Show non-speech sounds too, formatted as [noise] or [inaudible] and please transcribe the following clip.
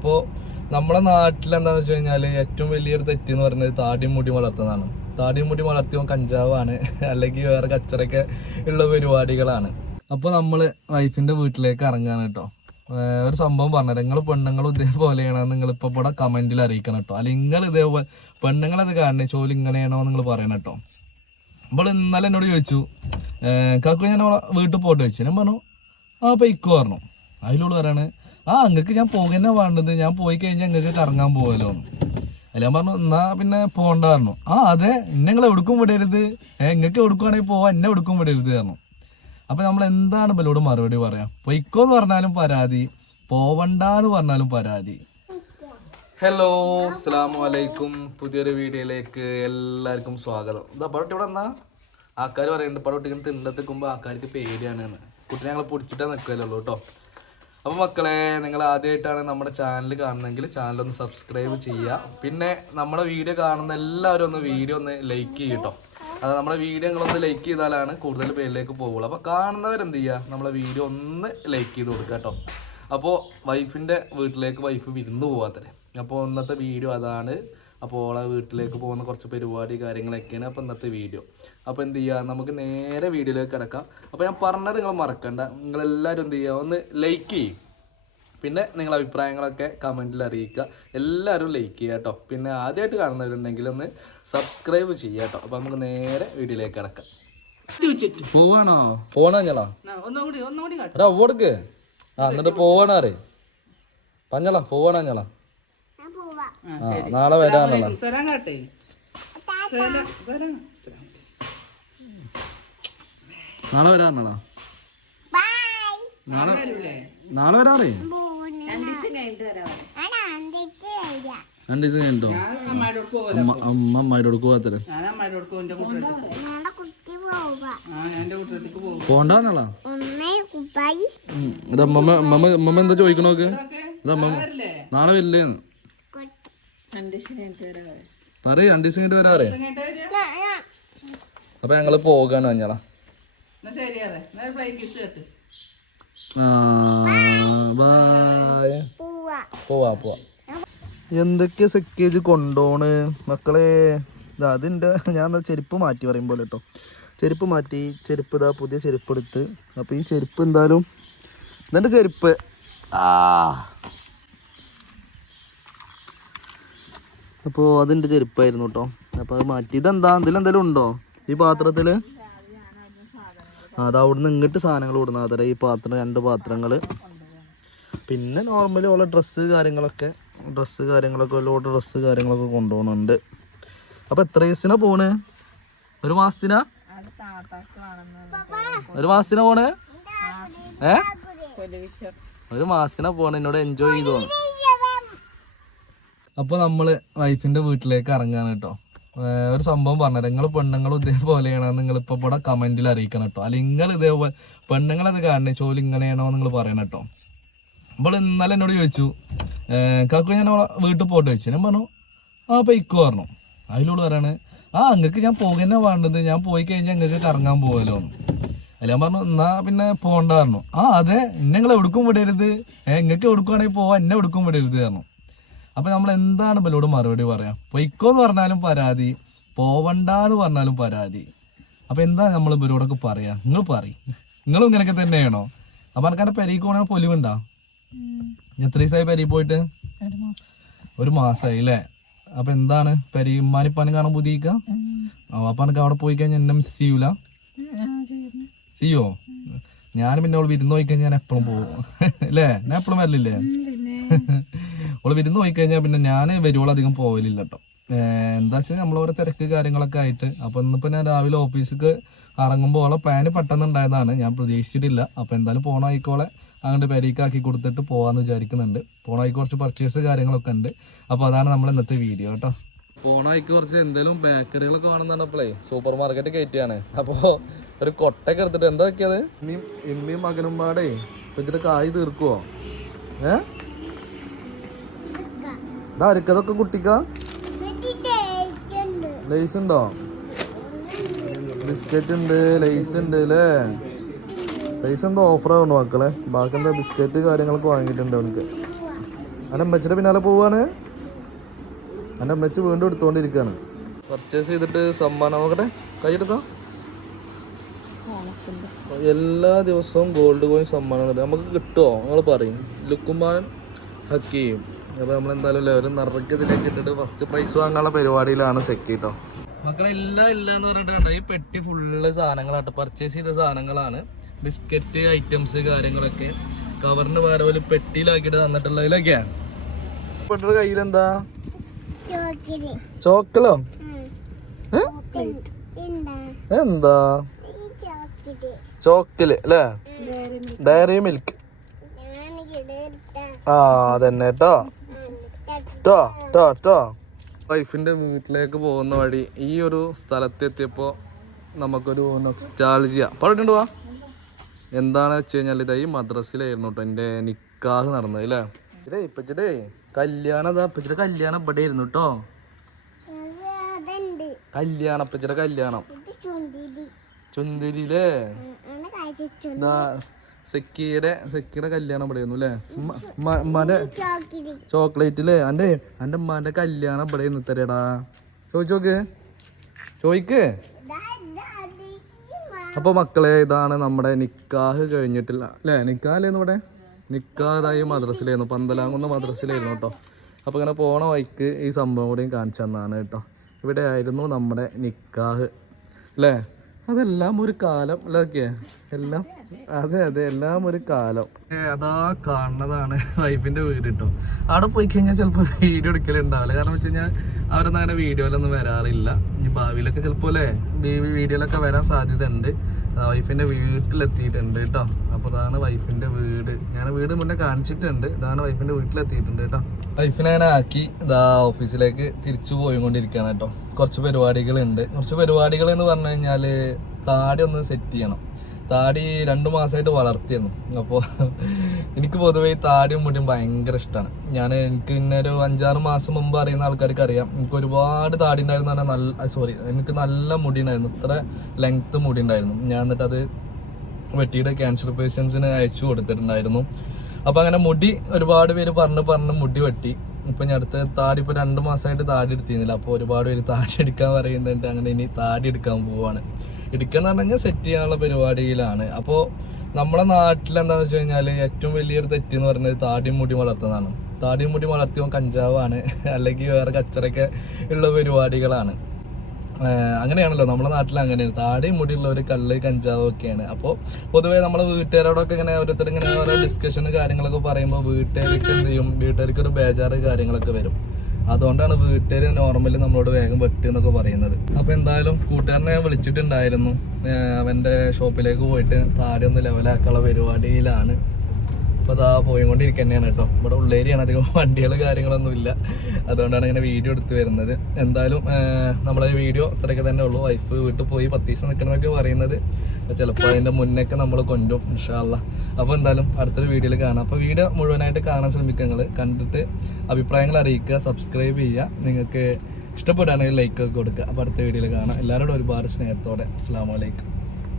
അപ്പോൾ നമ്മുടെ നാട്ടിൽ എന്താണെന്ന് വെച്ച് കഴിഞ്ഞാൽ ഏറ്റവും വലിയൊരു തെറ്റ് എന്ന് പറയുന്നത് താടിയും മുടി വളർത്തുന്നതാണ്. താടിയും മുടി വളർത്തിയവൻ കഞ്ചാവാണ് [laughs] അല്ലെങ്കിൽ വേറെ കച്ചറൊക്കെ ഉള്ള പരിപാടികളാണ്. അപ്പോൾ നമ്മൾ വൈഫിന്റെ വീട്ടിലേക്ക് ഇറങ്ങാണ് കേട്ടോ. ഒരു സംഭവം പറഞ്ഞു നിങ്ങൾ പെണ്ണുങ്ങൾ ഇതേപോലെയാണോ നിങ്ങൾ ഇപ്പോൾ ഇവിടെ കമന്റിൽ അറിയിക്കണം കേട്ടോ. അല്ലെങ്കിൽ നിങ്ങൾ ഇതേപോലെ പെണ്ണുങ്ങളത് കാണണേ ചോലി ഇങ്ങനെയാണോ നിങ്ങൾ പറയണം കേട്ടോ. അപ്പോൾ ഇന്നലെ എന്നോട് ചോദിച്ചു കാക്കു ഞാൻ വീട്ടിൽ പോയിട്ട് ചോദിച്ചു. ഞാൻ പറഞ്ഞു ആ പൈക്കോ പറഞ്ഞു. അതിലോട് പറയാണ് ആ അങ്ങക്ക് ഞാൻ പോകുന്ന വേണ്ടത്. ഞാൻ പോയി കഴിഞ്ഞാൽ അങ്ങക്ക് കറങ്ങാൻ പോകലോ അല്ല ഞാൻ പറഞ്ഞു എന്നാ പിന്നെ പോകണ്ട പറഞ്ഞു. ആ അതെ. നിങ്ങൾ എവിടേക്കും വിടരുത്. ഏഹ് ഇങ്ങക്ക് എവിടേക്കുവാണെങ്കിൽ പോവാ. എന്നെ എവിടേക്കും വിടരുത് പറഞ്ഞു. അപ്പൊ നമ്മൾ എന്താണ് ബലോട് മറുപടി പറയാ? പൊയ്ക്കോ എന്ന് പറഞ്ഞാലും പരാതി. പോവണ്ടെന്ന് പറഞ്ഞാലും പരാതി. ഹലോ അസ്സാം വലൈക്കും പുതിയൊരു വീഡിയോയിലേക്ക് എല്ലാവർക്കും സ്വാഗതം. ഇതാ പടോട്ടി ഇവിടെ എന്നാ ആൾക്കാർ പറയുന്നുണ്ട് ഇങ്ങനെ തിണ്ടത്തെക്കുമ്പോൾ ആൾക്കാർക്ക് പേടിയാണ് എന്ന്. കുട്ടി ഞങ്ങൾ പിടിച്ചിട്ടേ ഉള്ളൂ കേട്ടോ. അപ്പോൾ മക്കളെ നിങ്ങൾ ആദ്യമായിട്ടാണ് നമ്മുടെ ചാനൽ കാണുന്നതെങ്കിൽ ഒന്ന് സബ്സ്ക്രൈബ് ചെയ്യുക. പിന്നെ നമ്മുടെ വീഡിയോ കാണുന്ന എല്ലാവരും ഒന്ന് വീഡിയോ ഒന്ന് ലൈക്ക് ചെയ്യട്ടോ അത് നമ്മുടെ വീഡിയോ നിങ്ങളൊന്ന് ലൈക്ക് ചെയ്താലാണ് കൂടുതൽ പേരിലേക്ക് പോകുള്ളൂ അപ്പോൾ കാണുന്നവരെന്ത് ചെയ്യുക? നമ്മളെ വീഡിയോ ഒന്ന് ലൈക്ക് ചെയ്ത് കൊടുക്കുക കേട്ടോ അപ്പോൾ വൈഫിന്റെ വീട്ടിലേക്ക് വൈഫ് വിരുന്ന് പോകാത്തത് അപ്പോൾ ഇന്നത്തെ വീഡിയോ അതാണ് അപ്പോൾ ഓളെ വീട്ടിലേക്ക് പോകുന്ന കുറച്ച് പരിപാടി കാര്യങ്ങളൊക്കെയാണ് അപ്പോൾ ഇന്നത്തെ വീഡിയോ അപ്പോൾ എന്ത് ചെയ്യുക നമുക്ക് നേരെ വീഡിയോയിലേക്ക് കിടക്കാം. അപ്പോൾ ഞാൻ പറഞ്ഞത് നിങ്ങൾ മറക്കണ്ട. നിങ്ങളെല്ലാവരും എന്ത് ചെയ്യുക ഒന്ന് ലൈക്ക് ചെയ്യും. പിന്നെ നിങ്ങളുടെ അഭിപ്രായങ്ങളൊക്കെ കമന്റിൽ അറിയിക്കുക. എല്ലാവരും ലൈക്ക് ചെയ്യുക കേട്ടോ. പിന്നെ ആദ്യമായിട്ട് കാണുന്നവരുണ്ടെങ്കിൽ ഒന്ന് സബ്സ്ക്രൈബ് ചെയ്യുക കേട്ടോ. അപ്പോൾ നമുക്ക് നേരെ വീഡിയോയിലേക്ക് കിടക്കാം. പോവാണോ? പോണോ ഞങ്ങളാ ഒന്നുകൂടി ഒന്നുകൂടി ആ എന്നിട്ട് പോവാണോ അറിയാം പഞ്ഞളാ പോവാണോ ഞങ്ങളാ നാളെ വരാനുള്ള സലാം കാട്ടെ. സലാം സലാം. സലാം നാളെ. വരാണല്ലോ നാളെ നാളെ വരാറേ? രണ്ട് ദിവസം കഴിഞ്ഞോ ഞാൻ അമ്മായിടെ പോകല അമ്മ അമ്മ അമ്മായിട്ടോട് പോകാത്തത് ഞാൻ അമ്മായിടെ പോകും എന്റെ കുട്ടികൾക്ക് ആ ഞാൻ എന്റെ കുട്ടികൾക്ക് പോകും പോണ്ടാന്നല്ല ഇത് അമ്മമ്മ എന്താ ചോദിക്കണോക്ക് ഇത് വരില്ലേ? നാളെ വരില്ലേന്ന്. പറയ് രണ്ടു ദിവസം കഴിഞ്ഞിട്ട് വരിക? അപ്പൊ ഞങ്ങൾ പോകാണ് മഞ്ഞളാ. പോവാ പോവാ. എന്തൊക്കെ സെക്കേജ് കൊണ്ടോണ്? മക്കളെ അതിന്റെ ഞാൻ ചെരുപ്പ് മാറ്റി പറയും പോലെ കേട്ടോ ചെരുപ്പ് മാറ്റി ചെരുപ്പ് ഇതാ പുതിയ ചെരുപ്പ് എടുത്ത്. അപ്പോൾ ഈ ചെരുപ്പ് എന്തായാലും ഇതെന്റെ ചെരുപ്പ്. ആ. അപ്പോൾ അതിന്റെ ചെരുപ്പായിരുന്നു കേട്ടോ അപ്പോൾ അത് മാറ്റി. ഇതെന്താ? ഇതിലെന്തെങ്കിലും ഉണ്ടോ? ഈ പാത്രത്തിൽ അത് അവിടുന്ന് ഇങ്ങോട്ട് സാധനങ്ങൾ വിടുന്ന അതര ഈ പാത്രം രണ്ട് പാത്രങ്ങൾ പിന്നെ നോർമലി ഉള്ള ഡ്രസ്സ് കാര്യങ്ങളൊക്കെ ഡ്രസ്സ് കാര്യങ്ങളൊക്കെ ഉള്ള ഡ്രസ്സ് കാര്യങ്ങളൊക്കെ കൊണ്ടുപോകുന്നുണ്ട്. അപ്പോൾ എത്ര ദിവസത്തിനാ പോണേ? ഒരു മാസത്തിനാ? ഒരു മാസത്തിനാ പോണേ? ഏ? ഒരു മാസത്തിനാ പോണേ. എന്നോട് എൻജോയ് ചെയ്തു? അപ്പോൾ നമ്മൾ വൈഫിന്റെ വീട്ടിലേക്ക് ഇറങ്ങാണ് കേട്ടോ. ഒരു സംഭവം പറഞ്ഞത് നിങ്ങൾ പെണ്ണുങ്ങൾ ഇതേപോലെയാണോ നിങ്ങൾ ഇപ്പോൾ ഇവിടെ കമന്റിൽ അറിയിക്കണം കേട്ടോ. അല്ലെങ്കിൽ നിങ്ങൾ ഇതേപോലെ പെണ്ണുങ്ങളത് കാണണേ ഇങ്ങനെയാണോ നിങ്ങൾ പറയണം കേട്ടോ. അപ്പോൾ ഇന്നലെ എന്നോട് ചോദിച്ചു കാക്കു ഞാൻ അവളെ വീട്ടിൽ പോട്ട് ചോദിച്ചു. ഞാൻ പറഞ്ഞു ആ പൈക്കോ പറഞ്ഞു. അതിലോട് പറയാണ് ആ അങ്ങക്ക് ഞാൻ പോകുന്ന വേണ്ടത്. ഞാൻ പോയി കഴിഞ്ഞാൽ അങ്ങക്ക് കറങ്ങാൻ പോകലോ അല്ല ഞാൻ പറഞ്ഞു എന്നാ പിന്നെ പോകണ്ട പറഞ്ഞു. ആ അതെ. നിങ്ങൾ എവിടേക്കും വിടരുത്. ഇങ്ങക്ക് എവിടേക്കുവാണെങ്കിൽ പോവാ. എന്നെ എവിടേക്കും വിടരുത് പറഞ്ഞു. അപ്പൊ നമ്മൾ എന്താണ് ഇവരോട് മറുപടി പറയാം? പൊയ്ക്കോ എന്ന് പറഞ്ഞാലും പരാതി പോവണ്ടാന്ന് പറഞ്ഞാലും പരാതി. അപ്പൊ എന്താ നമ്മൾ ഇവരോടൊക്കെ പറയാ? നിങ്ങൾ പറയും. നിങ്ങളും ഇങ്ങനെയൊക്കെ തന്നെയാണോ? അപ്പൊ എനിക്കാന്റെ പെരീക്കോണെ പോകണ പൊലിവുണ്ടാ? എത്ര ദിവസമായി പെരി പോയിട്ട്? ഒരു മാസമായി അല്ലേ അപ്പൊ എന്താണ് പെരി ഉമ്മാനിപ്പാനും കാണാൻ പുതിയിക്ക? അപ്പൊ എനിക്ക് അവിടെ പോയി കഴിഞ്ഞാൽ എന്നെ മിസ് ചെയ്യൂല? ചെയ്യോ? ഞാൻ പിന്നെ അവൾ വിരുന്ന് പോയി കഴിഞ്ഞാൽ ഞാൻ എപ്പോഴും പോകും അല്ലേ [laughs] ഞാൻ എപ്പോഴും വരലില്ലേ? [laughs] അവൾ വിരുന്ന് പോയി കഴിഞ്ഞാൽ പിന്നെ ഞാൻ വരുവോളം അധികം പോകലില്ല കേട്ടോ എന്താ വെച്ചാൽ നമ്മളോരോ തിരക്ക് കാര്യങ്ങളൊക്കെ ആയിട്ട്. അപ്പൊ ഇന്നിപ്പോൾ ഞാൻ രാവിലെ ഓഫീസിക്ക് ഇറങ്ങുമ്പോൾ അവളെ പ്ലാന് പെട്ടെന്ന് ഉണ്ടായതാണ് ഞാൻ പ്രതീക്ഷിച്ചിട്ടില്ല. അപ്പൊ എന്തായാലും പോണായിക്കോളെ അങ്ങോട്ട് പെരീക്കാക്കി കൊടുത്തിട്ട് പോകാമെന്ന് വിചാരിക്കുന്നുണ്ട്. പോണായി കുറച്ച് പർച്ചേസ് കാര്യങ്ങളൊക്കെ ഉണ്ട് അപ്പോൾ അതാണ് നമ്മൾ ഇന്നത്തെ വീഡിയോ കേട്ടോ പോണായിക്ക് കുറച്ച് എന്തെങ്കിലും ബേക്കറികളൊക്കെ വേണമെന്നുണ്ടപ്പോളേ സൂപ്പർ മാർക്കറ്റ് കയറ്റിയാണ് അപ്പോൾ ഒരു കൊട്ടയൊക്കെ എടുത്തിട്ട് എന്താ വെക്കിയത്? ഇമ്മയും ഇമ്മയും മകനും പാടേ വെച്ചിട്ട് കായ് തീർക്കുവോ? ഏ? ഇതാ കുട്ടിക്കോ ലൈസ് ഉണ്ടോ ബിസ്ക്കറ്റ് ഉണ്ട് ലൈസ് ഉണ്ട് അല്ലേ ലൈസ് എന്തോ ഓഫർ ആവുന്നു മക്കളെ. ബാക്കി എന്താ ബിസ്ക്കറ്റ് കാര്യങ്ങളൊക്കെ വാങ്ങിയിട്ടുണ്ട് അവനക്ക്. എന്റെ അമ്മച്ചിയുടെ പിന്നാലെ പോവാണ്. എന്റെ അമ്മച്ചി വീണ്ടും എടുത്തുകൊണ്ടിരിക്കുകയാണ്. പർച്ചേസ് ചെയ്തിട്ട് സമ്മാനം നോക്കട്ടെ. കൈയെടുത്തോ എല്ലാ ദിവസവും ഗോൾഡ് കോയിൻ സമ്മാനം നമുക്ക് കിട്ടുമോ നിങ്ങൾ പറയും. ലുക്കുമാൻ ഹക്കീം. അപ്പോൾ നമ്മളെന്തായാലും എല്ലാവരും നിറക്ക് ഇതിലേക്ക് ഇട്ടിട്ട് ഫസ്റ്റ് പ്രൈസ് വാങ്ങാനുള്ള പരിപാടിയിലാണ് സെറ്റ് കേട്ടോ മക്കളെ എല്ലാം ഇല്ല എന്ന് പറഞ്ഞിട്ടുണ്ട് ഈ പെട്ടി ഫുള്ള് സാധനങ്ങളാണ് പർച്ചേസ് ചെയ്ത സാധനങ്ങളാണ്. ബിസ്ക്കറ്റ് ഐറ്റംസ് കാര്യങ്ങളൊക്കെ. കവറിന് വേറെ ഒരു പെട്ടിയിലാക്കിയിട്ട് തന്നിട്ടുള്ളതിലൊക്കെയാണ് പെട്ടിയുടെ കയ്യിലെന്താ? ചോക്കിൽ? എന്താ? ചോക്കൽ അല്ലേ? ഡയറി മിൽക്ക് ആ അതന്നെ കേട്ടോ ട്ടോ ട്ടോ ട്ടോ. വൈഫിന്റെ വീട്ടിലേക്ക് പോകുന്ന വഴി ഈ ഒരു സ്ഥലത്തെത്തിയപ്പോൾ നമുക്കൊരു നൊസ്റ്റാൾജിയ പറഞ്ഞിട്ടുണ്ട് വാ. എന്താണ് വെച്ച് കഴിഞ്ഞാൽ ഇതാ ഈ മദ്രസിലായിരുന്നു കേട്ടോ എന്റെ നിക്കാഹ് നടന്നത് അല്ലേ ഇതേ ഇപ്പച്ചിടേ കല്യാണം ഇതാ ഇപ്പച്ചിയുടെ കല്യാണം ഇവിടെ ആയിരുന്നു കേട്ടോ കല്യാണം ഇപ്പച്ചിയുടെ കല്യാണം. ചുന്തിരിലേ ചുന്തിരിയിലേ സെക്കിയുടെ സെക്കിയുടെ കല്യാണം ഇവിടെ ആയിരുന്നു അല്ലേ ഉമ്മാന്റെ ചോക്ലേറ്റ്. അല്ലേ എന്റെ എന്റെ ഉമ്മാന്റെ കല്യാണം ഇവിടെ നിന്ന് തരടാ ചോദിച്ചോക്ക് ചോദിക്ക്. അപ്പോൾ മക്കളെ ഇതാണ് നമ്മുടെ നിക്കാഹ് കഴിഞ്ഞിട്ടില്ല. അല്ലേ? നിക്കാഹല്ലായിരുന്നു ഇവിടെ? നിക്കാഹ് മദ്രസിലായിരുന്നു. പന്തലാങ്കുന്ന് മദ്രസിലായിരുന്നു കേട്ടോ. അപ്പോൾ ഇങ്ങനെ പോണ വഴിക്ക് ഈ സംഭവം കൂടിയും കാണിച്ചു തന്നാണ് കേട്ടോ. ഇവിടെ ആയിരുന്നു നമ്മുടെ നിക്കാഹ്. അല്ലേ? അതെല്ലാം ഒരു കാലം അല്ലേ എല്ലാം അതെ അതെ എല്ലാം ഒരു കാലം. അതാ കാണുന്നതാണ് വൈഫിന്റെ വീട് കേട്ടോ അവിടെ പോയി കഴിഞ്ഞാൽ ചിലപ്പോൾ വീഡിയോ എടുക്കലുണ്ടാവില്ല. കാരണം വെച്ച് കഴിഞ്ഞാൽ അവരൊന്നും അങ്ങനെ വീഡിയോയിലൊന്നും വരാറില്ല. ഇനി ഭാവിയിലൊക്കെ ചിലപ്പോൾ അല്ലേ വീഡിയോയിലൊക്കെ വരാൻ സാധ്യത ഉണ്ട് വൈഫിന്റെ വീട്ടിലെത്തിയിട്ടുണ്ട് കേട്ടോ അപ്പോൾ ഇതാണ് വൈഫിന്റെ വീട്. ഞാൻ വീട് മുന്നേ കാണിച്ചിട്ടുണ്ട്. ഇതാണ് വൈഫിന്റെ വീട്ടിലെത്തിയിട്ടുണ്ട് കേട്ടോ വൈഫിനെ അങ്ങനെ ആക്കി ഇതാ ഓഫീസിലേക്ക് തിരിച്ചു പോയിക്കൊണ്ടിരിക്കുകയാണ് കേട്ടോ കുറച്ച് പരിപാടികളുണ്ട്. കുറച്ച് പരിപാടികൾ എന്ന് പറഞ്ഞു കഴിഞ്ഞാൽ താടി ഒന്ന് സെറ്റ് ചെയ്യണം. താടി രണ്ട് മാസമായിട്ട് വളർത്തിയിരുന്നു അപ്പോൾ എനിക്ക് പൊതുവേ താടിയും മുടിയും ഭയങ്കര ഇഷ്ടമാണ് ഞാൻ എനിക്ക് പിന്നെ ഒരു അഞ്ചാറ് മാസം മുമ്പ് അറിയുന്ന ആൾക്കാർക്ക് അറിയാം. എനിക്ക് ഒരുപാട് താടി ഉണ്ടായിരുന്നു പറഞ്ഞാൽ നല്ല സോറി എനിക്ക് നല്ല മുടി ഉണ്ടായിരുന്നു. ഇത്ര ലെങ്ത്ത് മുടി ഉണ്ടായിരുന്നു. ഞാൻ എന്നിട്ട് അത് വെട്ടിയുടെ ക്യാൻസർ പേഷ്യൻസിന് അയച്ചു കൊടുത്തിട്ടുണ്ടായിരുന്നു. അപ്പോൾ അങ്ങനെ മുടി ഒരുപാട് പേര് പറഞ്ഞ് പറഞ്ഞ് മുടി വെട്ടി. ഇപ്പൊ ഞാൻ അടുത്ത താടി ഇപ്പൊ രണ്ട് മാസമായിട്ട് താടി എടുത്തിരുന്നില്ല. അപ്പോൾ ഒരുപാട് പേര് താടി എടുക്കാൻ പറയുന്നുണ്ട്. അങ്ങനെ ഇനി താടി എടുക്കാൻ പോവാണ്. എടുക്കാന്ന് പറഞ്ഞു കഴിഞ്ഞാൽ സെറ്റ് ചെയ്യാനുള്ള പരിപാടിയിലാണ്. അപ്പോൾ നമ്മുടെ നാട്ടിൽ എന്താണെന്ന് വെച്ച് കഴിഞ്ഞാൽ ഏറ്റവും വലിയൊരു തെറ്റ് എന്ന് പറയുന്നത് താടിയും മുടി വളർത്തുന്നതാണ്. താടിയും മുടി വളർത്തിയവൻ കഞ്ചാവാണ് [laughs] അല്ലെങ്കിൽ വേറെ കച്ചറൊക്കെ ഉള്ള പരിപാടികളാണ്. അങ്ങനെയാണല്ലോ നമ്മുടെ നാട്ടിൽ അങ്ങനെയാണ്. താടിയും ഒരു കള്ള് കഞ്ചാവ് ഒക്കെയാണ്. അപ്പോൾ പൊതുവേ നമ്മളെ വീട്ടുകാരോടൊക്കെ ഇങ്ങനെ ഓരോരുത്തർ ഇങ്ങനെ ഓരോ ഡിസ്കഷനും കാര്യങ്ങളൊക്കെ പറയുമ്പോൾ വീട്ടുകാർക്ക് എന്ത് ചെയ്യും? വീട്ടുകാർക്ക് ഒരു ബേജാറ് കാര്യങ്ങളൊക്കെ വരും. അതുകൊണ്ടാണ് വീട്ടുകാർ നോർമലി നമ്മളോട് വേഗം വെട്ടി എന്നൊക്കെ പറയുന്നത്. അപ്പോൾ എന്തായാലും കൂട്ടുകാരനെ ഞാൻ വിളിച്ചിട്ടുണ്ടായിരുന്നു. അവന്റെ ഷോപ്പിലേക്ക് പോയിട്ട് താടി ഒന്ന് ലെവലാക്കാനുള്ള പരിപാടിയിലാണ്. അപ്പോൾ അതാ പോയിക്കൊണ്ടിരിക്കുക തന്നെയാണ് കേട്ടോ. ഇവിടെ ഉള്ളേരിയാണ് അധികം [laughs] വണ്ടികൾ കാര്യങ്ങളൊന്നും ഇല്ല അതുകൊണ്ടാണ് ഇങ്ങനെ വീഡിയോ എടുത്ത് വരുന്നത്. എന്തായാലും നമ്മളെ വീഡിയോ അത്രയൊക്കെ തന്നെ ഉള്ളൂ. വൈഫ് വീട്ടിൽ പോയി പത്ത് ദിവസം നിൽക്കണമെന്നൊക്കെ പറയുന്നത് ചിലപ്പോൾ അതിന്റെ മുന്നൊക്കെ നമ്മൾ കൊണ്ടും ഇൻഷാല്ല അപ്പോൾ എന്തായാലും അടുത്തൊരു വീഡിയോയിൽ കാണാം. അപ്പോൾ വീഡിയോ മുഴുവനായിട്ട് കാണാൻ ശ്രമിക്കുക നിങ്ങൾ കണ്ടിട്ട് അഭിപ്രായങ്ങൾ അറിയിക്കുക സബ്സ്ക്രൈബ് ചെയ്യുക. നിങ്ങൾക്ക് ഇഷ്ടപ്പെടുകയാണെങ്കിൽ ലൈക്ക് ഒക്കെ കൊടുക്കുക. അപ്പോൾ അടുത്ത വീഡിയോയിൽ കാണാം. എല്ലാവരോടും ഒരുപാട് സ്നേഹത്തോടെ. അസ്സാം വലൈക്കും